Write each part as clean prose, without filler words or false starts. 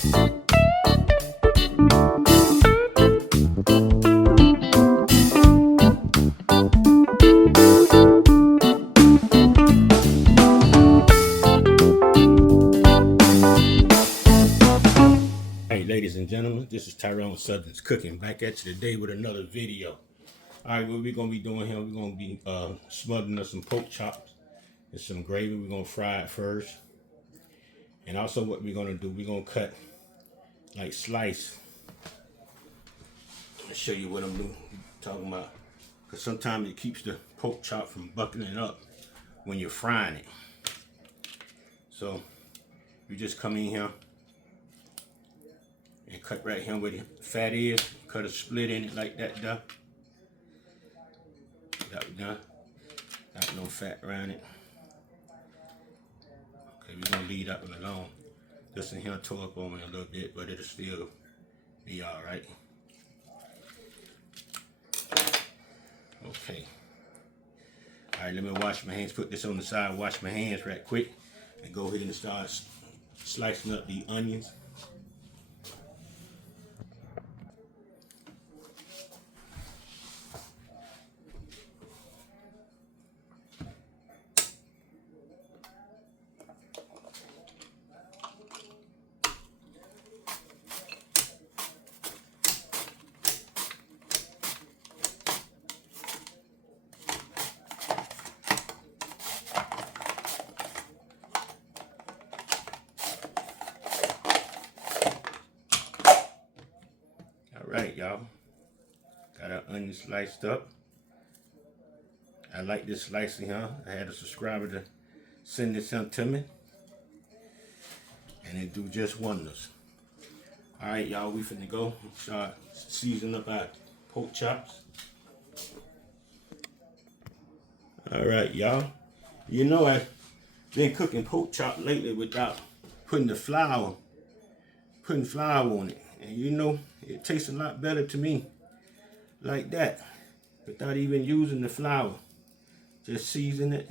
Hey, ladies and gentlemen, this is Tyron'e Southern's Cooking, back at you today with another video. Alright, what we're going to be doing here, we're going to be smothering up some pork chops and some gravy. We're going to fry it first. And also what we're going to do, we're going to cut like slice. I'll show you what I'm talking about. Because sometimes it keeps the pork chop from buckling up when you're frying it. So you just come in here and cut right here where the fat is. Cut a split in it like that there. That was done. Got no fat around it. Okay, we're gonna leave that one alone. Just in here tore up on me a little bit, but it'll still be alright. Okay. Alright, let me wash my hands, put this on the side, wash my hands right quick, and go ahead and start slicing up the onions. Alright, y'all. Got our onion sliced up. I like this slicing here. I had a subscriber to send this out to me. And it do just wonders. Alright, y'all, we finna go start seasoning up our pork chops. Alright, y'all. You know I've been cooking pork chop lately without putting flour on it. And you know, it tastes a lot better to me like that, without even using the flour. Just season it.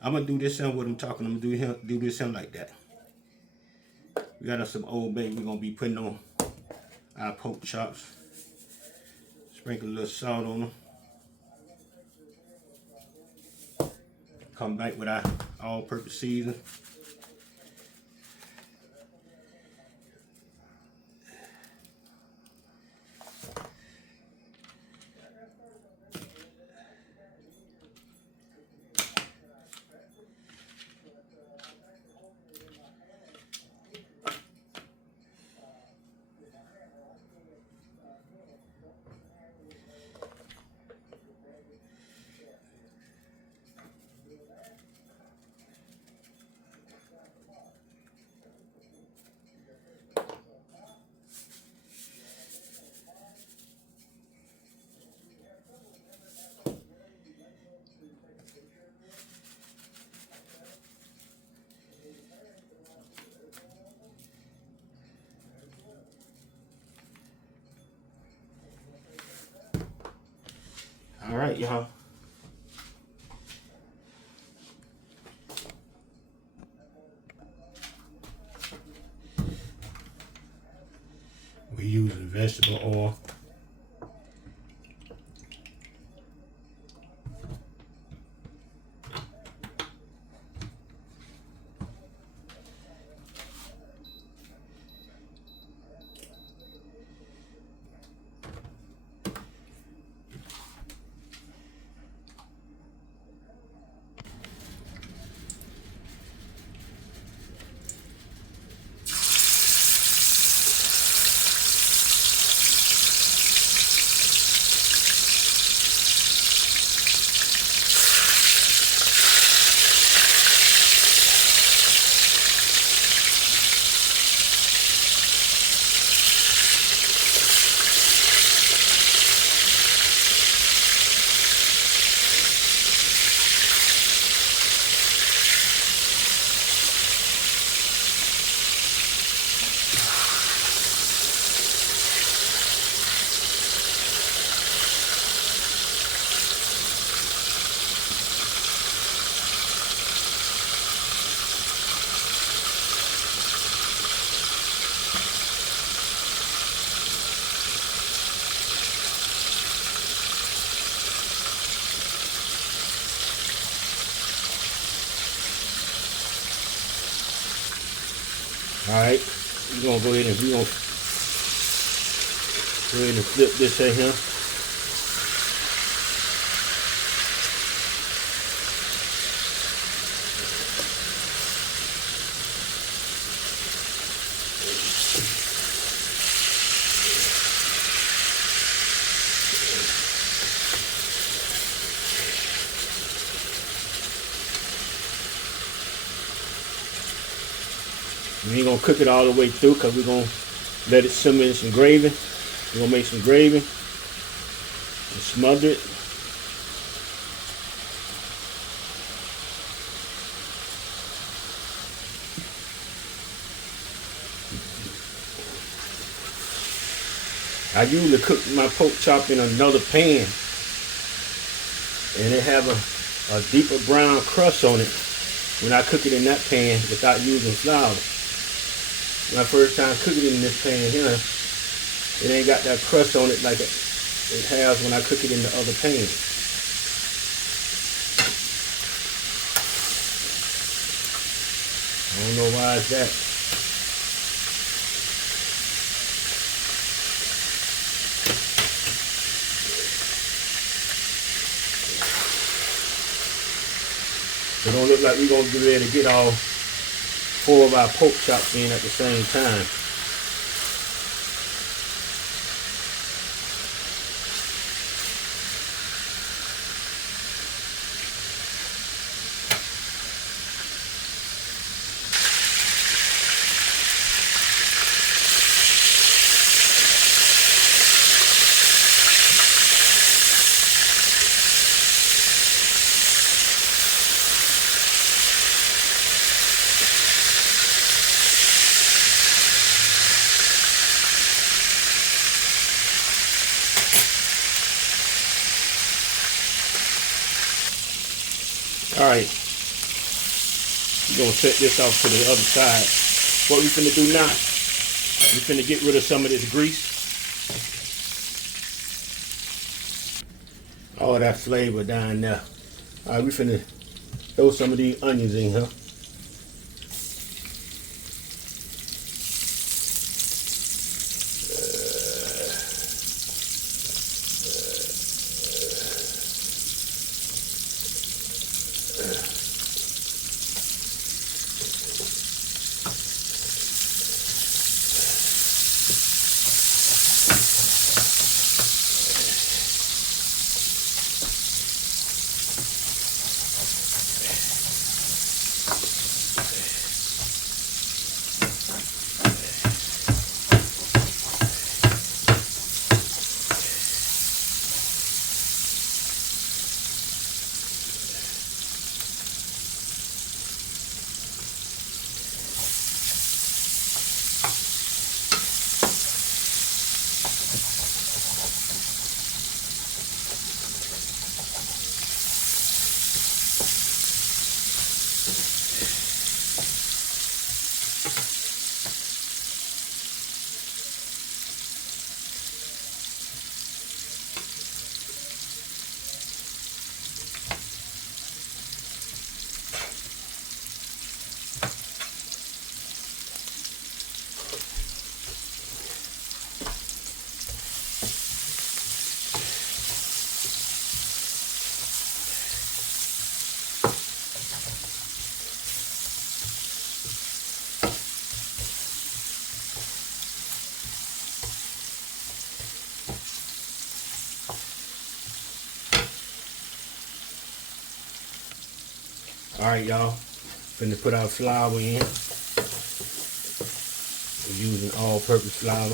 I'm gonna do this and what I'm talking. I'm gonna do this and like that. We got us some Old Bay. We're gonna be putting on our pork chops. Sprinkle a little salt on them. Come back with our all-purpose seasoning. All right, y'all. We're using vegetable oil. All right, we're gonna go ahead and flip this in here. We ain't gonna cook it all the way through because we're gonna let it simmer in some gravy. We're gonna make some gravy and smother it. I usually cook my pork chop in another pan, and it have a deeper brown crust on it when I cook it in that pan without using flour. My first time cooking it in this pan here, it ain't got that crust on it like it has when I cook it in the other pan. I don't know why it's that. It don't look like we're gonna be ready to get all 4 of our pork chops in at the same time. Alright, we're going to set this off to the other side. What we finna do now, we finna get rid of some of this grease. All that flavor down there. Alright, we finna throw some of these onions in here. Alright, y'all, finna put our flour in. We're using all-purpose flour.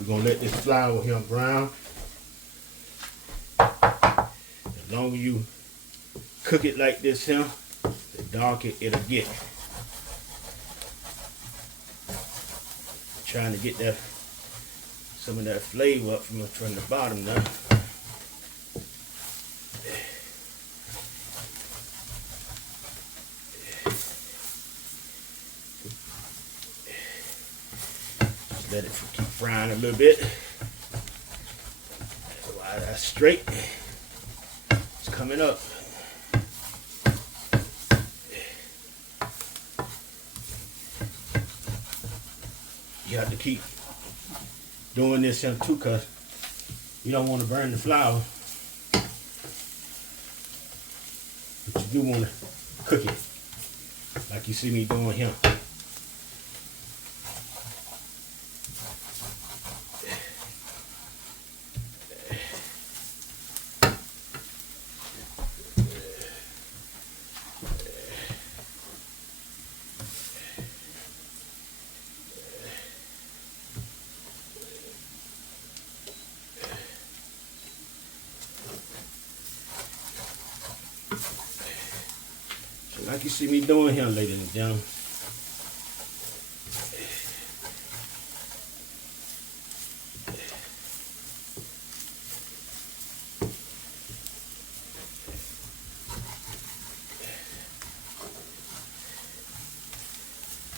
We're gonna let this flour here brown. The longer you cook it like this here, the darker it'll get. Trying to get that some of that flavor up from the bottom there. Just let it keep frying a little bit. While that's straight, it's coming up. You have to keep doing this here too, because you don't want to burn the flour. But you do want to cook it like you see me doing here. Like you see me doing here, ladies and gentlemen.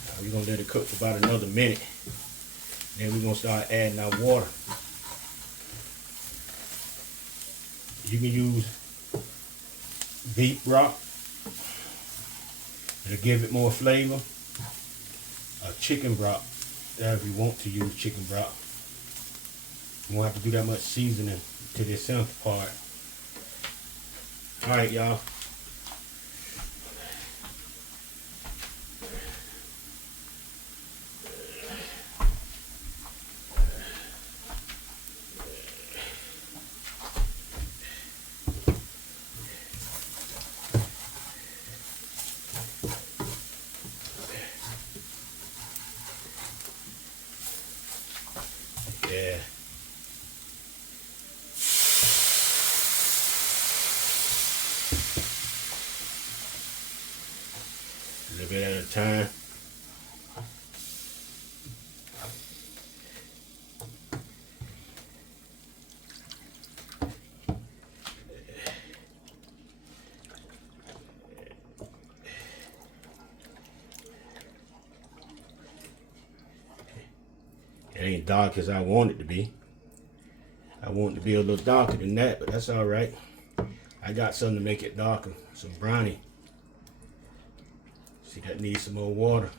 Now we're going to let it cook for about another minute. Then we're going to start adding our water. You can use beef broth. It'll give it more flavor. Chicken broth, if you want to use chicken broth. You won't have to do that much seasoning to this simple part. All right, y'all. Yeah. A little bit at a time. It ain't dark as I want it to be. I want it to be a little darker than that, but that's all right. I got something to make it darker, some brownie. See, that needs some more water.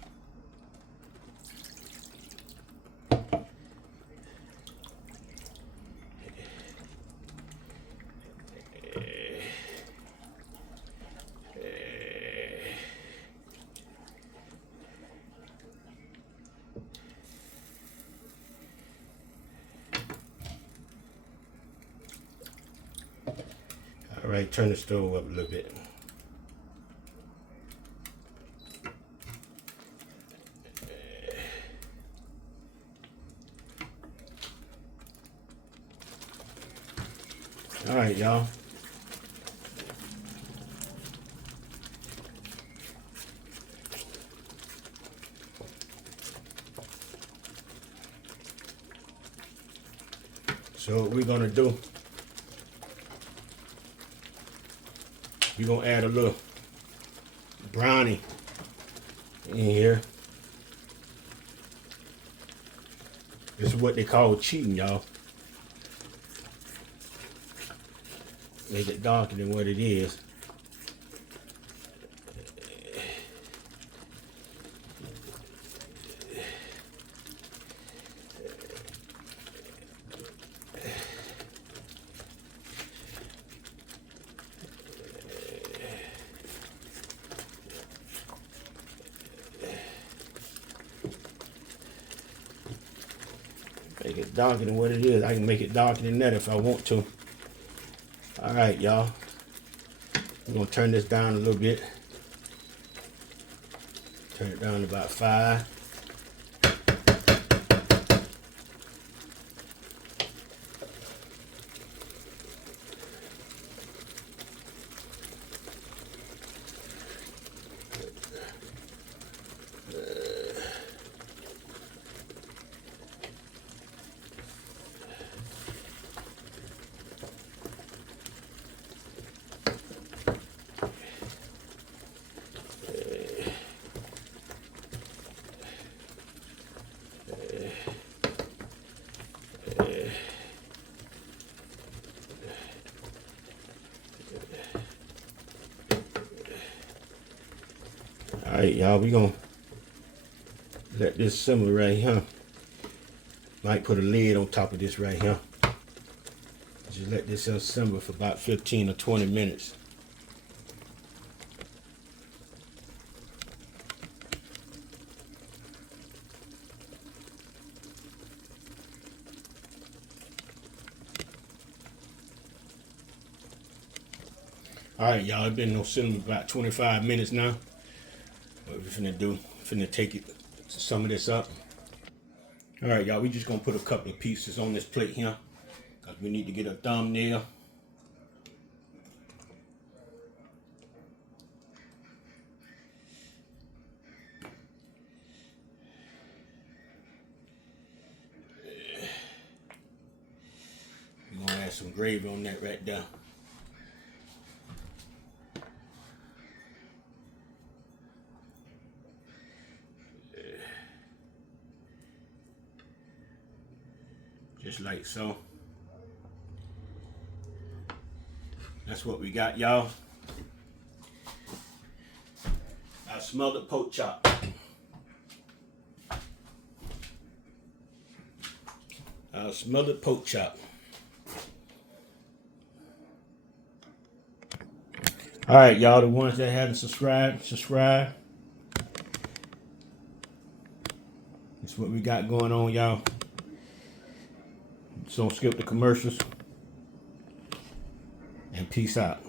All right, turn the stove up a little bit. All right, y'all. So what we're gonna do, we're gonna add a little brownie in here. This is what they call cheating, y'all. Make it darker than what it is. Make it darker than what it is. I can make it darker than that if I want to. All right, y'all. We're gonna turn this down a little bit. Turn it down to about 5. Alright, y'all, we gonna let this simmer right here. Might put a lid on top of this right here. Just let this simmer for about 15 or 20 minutes. Alright, y'all, it's been no cinnamon about 25 minutes now. What we're finna do, finna take it, some of this up. Alright, y'all, we just gonna put a couple of pieces on this plate here, because we need to get a thumbnail. We're gonna add some gravy on that right there. Just like so. That's what we got, y'all. Our smothered pork chop. Our smothered pork chop. All right, y'all, the ones that haven't subscribed, subscribe. That's what we got going on, y'all. So don't skip the commercials. And peace out.